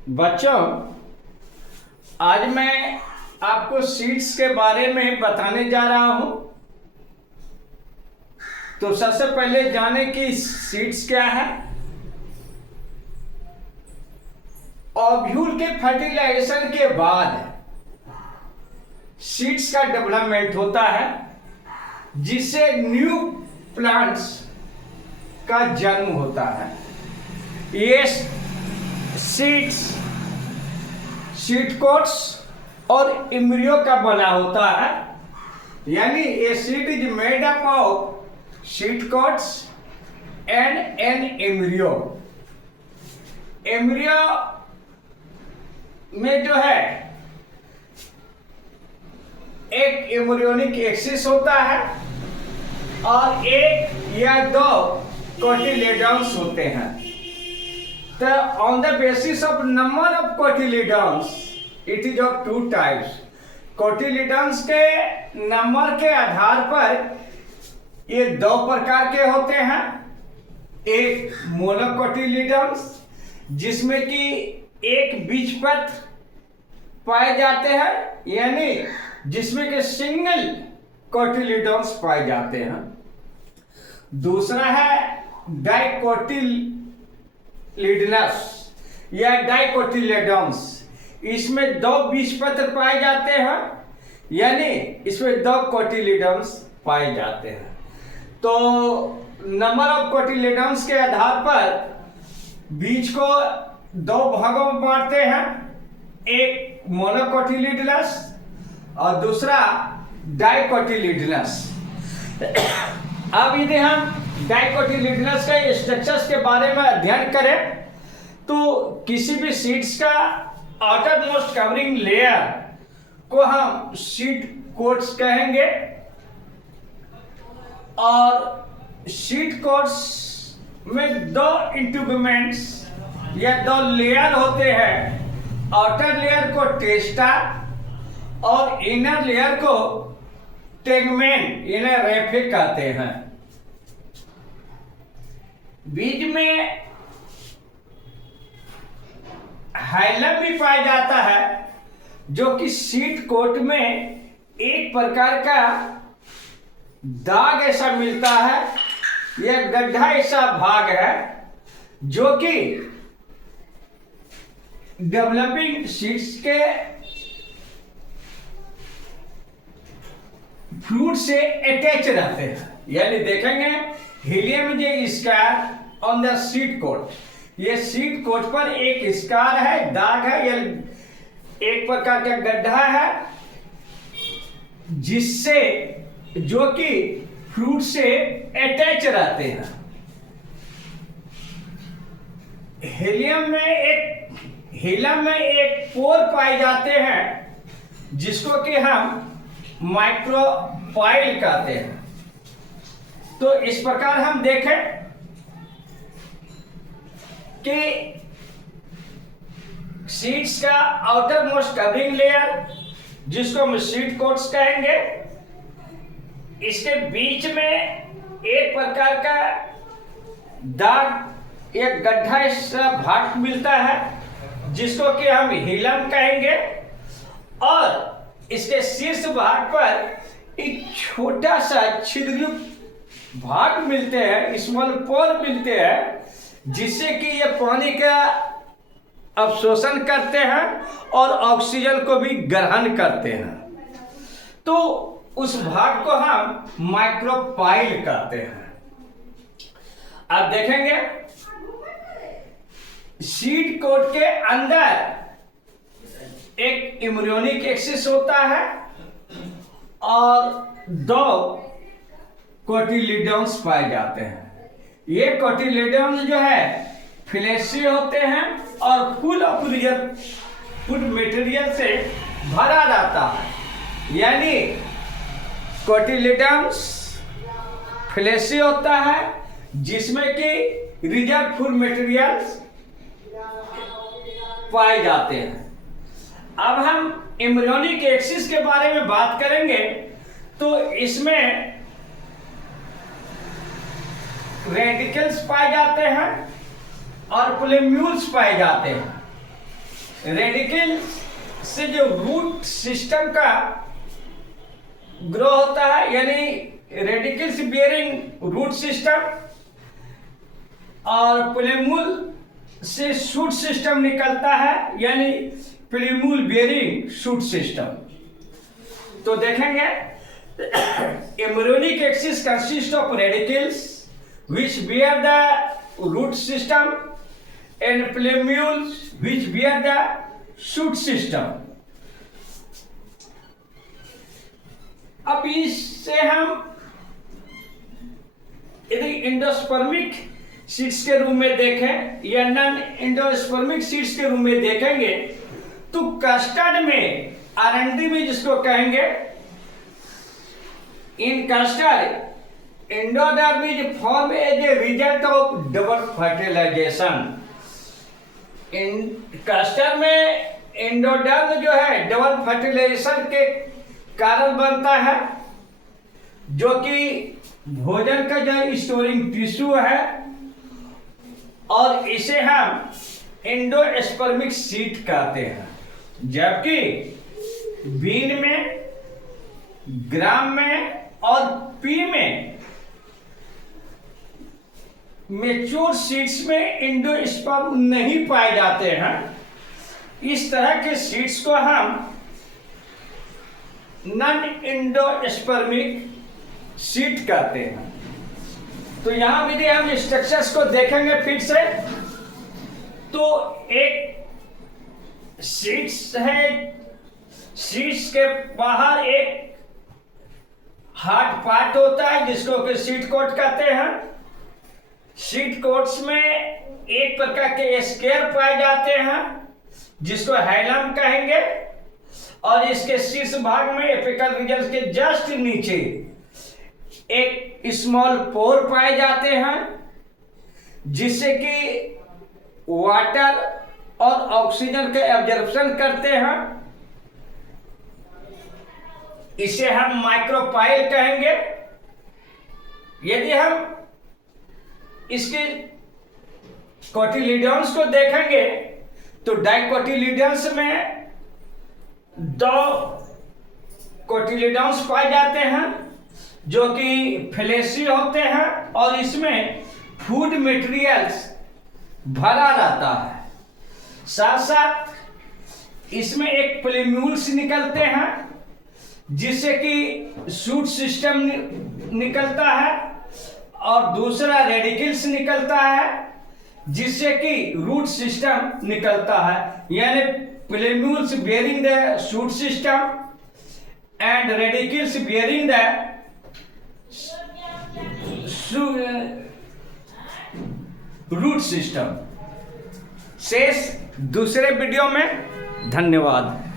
बच्चों, आज मैं आपको सीड्स के बारे में बताने जा रहा हूं। तो सबसे पहले जाने कि सीड्स क्या है। ओव्यूल के फर्टिलाइजेशन के बाद सीड्स का डेवलपमेंट होता है, जिससे न्यू प्लांट्स का जन्म होता है। ये सीड्स सीड कोट्स और एम्ब्रियो का बना होता है। यानी a seed is made up of seed quotes and an embryo. Embryo में जो है एक एम्ब्रियोनिक एक्सिस होता है और एक या दो कोटिलेडॉन्स होते हैं। तो on the basis of number of cotyledons it is of two types. Cotyledons के नंबर के आधार पर ये दो प्रकार के होते हैं। एक मोनोकोटिलेडॉन्स, जिसमें कि एक बीजपत्र पाए जाते हैं, यानी जिसमें कि सिंगल कोटिलेडॉन्स पाए जाते हैं। दूसरा है डाइकोटिलेडनस या डाइकोटिलेडॉन्स। इसमें दो बीजपत्र पाए जाते हैं, यानी इसमें दो कोटिलेडॉन्स पाए जाते हैं। तो नंबर ऑफ कोटिलेडॉन्स के आधार पर बीज को दो भागों में बांटते हैं, एक मोनोकोटिलेडनस और दूसरा डाइकोटिलेडनस। अब यदि हम डाइकोटिलेडनस के स्ट्रक्चर्स के बारे में अध्ययन करें तो किसी भी सीड्स का आउटर मोस्ट कवरिंग लेयर को हम सीड कोट्स कहेंगे, और सीड कोट्स में दो इंट्यूबमेंट्स या दो लेयर होते हैं। आउटर लेयर को टेस्टा और इनर लेयर को टेगमेन इन्हें रेफे कहते हैं। बीज में हाइलम भी पाया जाता है, जो कि सीड कोट में एक प्रकार का दाग ऐसा मिलता है या गड्ढा ऐसा भाग है, जो कि डेवलपिंग सीड्स के फ्रूट से अटैच रहते हैं। यानी देखेंगे हीलियम जे scar on the seed coat. ये सीड कोट पर एक स्कार है, दाग है या एक प्रकार का गड्ढा है, जिससे जो कि फ्रूट से अटैच रहते हैं। हीलियम में एक पोर पाए जाते हैं, जिसको कि हम माइक्रोपाइल कहते हैं। तो इस प्रकार हम देखें कि सीड्स का आउटर मोस्ट कवरिंग लेयर, जिसको हम सीड कोट्स कहेंगे, इसके बीच में एक प्रकार का दाग, एक गड्ढा ऐसा भाग मिलता है, जिसको कि हम हीलम कहेंगे, और इसके शीर्ष भाग पर एक छोटा सा छिद्रयुक्त भाग मिलते हैं, स्मॉल पोर मिलते हैं, जिससे कि ये पानी का अवशोषण करते हैं और ऑक्सीजन को भी ग्रहण करते हैं। तो उस भाग को हम माइक्रोपाइल कहते हैं। अब देखेंगे सीड कोट के अंदर एक एम्ब्रियोनिक एक्सिस होता है और दो कोटिलेडॉन्स पाए जाते हैं। ये कोटिलेडॉन्स जो है फ्लैशी होते हैं और फुल ऑफ फूड मटेरियल से भरा रहता है। यानी कोटिलेडॉन्स फ्लैशी होता है, जिसमें कि रिजर्व फूड मटेरियल्स पाए जाते हैं। अब हम एम्ब्रियोनिक एक्सिस के बारे में बात करेंगे तो इसमें रेडिकल्स पाए जाते हैं और प्लेम्यूल्स पाए जाते हैं। रेडिकल से जो रूट सिस्टम का ग्रो होता है, यानी रेडिकल्स बियरिंग रूट सिस्टम, और प्लेमूल से शूट सिस्टम निकलता है, यानी प्लेमूल बियरिंग शूट सिस्टम। तो देखेंगे embryonic axis consist of radicals which bear the root system and plumule which bear the shoot system। अब इससे हम यदि एंडोस्पर्मिक सीड्स के रूप में देखें या नॉन एंडोस्पर्मिक सीड्स के रूप में देखेंगे, तो कस्टर्ड में आरएनडी में जिसको कहेंगे, in custard endoderm form as a result of double fertilization. In custard में एंडोडर्म जो है डबल फर्टिलाइजेशन के कारण बनता है, जो कि भोजन का जो स्टोरिंग टिश्यू है, और इसे हम एंडोस्पर्मिक सीड कहते हैं। जबकि बीन में, ग्राम में और पी में मेच्योर सीड्स में एंडोस्पर्म नहीं पाए जाते हैं। इस तरह के सीड्स को हम नॉन एंडोस्पर्मिक सीड कहते हैं। तो यहां भी हम स्ट्रक्चर्स को देखेंगे फिर से, तो एक सीड्स है, सीड्स के बाहर एक हार्ड पार्ट होता है जिसको कि सीड कोट कहते हैं। सीड कोट्स में एक प्रकार के स्केयर पाए जाते हैं जिसको हाइलम कहेंगे, और इसके शीर्ष भाग में एपिकल रीजन के जस्ट नीचे एक स्मॉल पोर पाए जाते हैं, जिससे कि वाटर और ऑक्सीजन के एब्जॉर्प्शन करते हैं। इसे हम माइक्रोपाइल कहेंगे। यदि हम इसके कोटिलिडन्स को देखेंगे, तो डाइकोटिलिडन्स में 2 कोटिलिडन्स पाए जाते हैं जो कि फ्लैशी होते हैं, और इसमें फूड मटेरियल्स भरा रहता है। साथ साथ इसमें एक प्लेम्यूल्स निकलते हैं जिससे कि शूट सिस्टम निकलता है, और दूसरा रेडिकल्स निकलता है जिससे कि रूट सिस्टम निकलता है, यानी plumules bearing the shoot system and radicles bearing the root system. शेष दूसरे वीडियो में। धन्यवाद।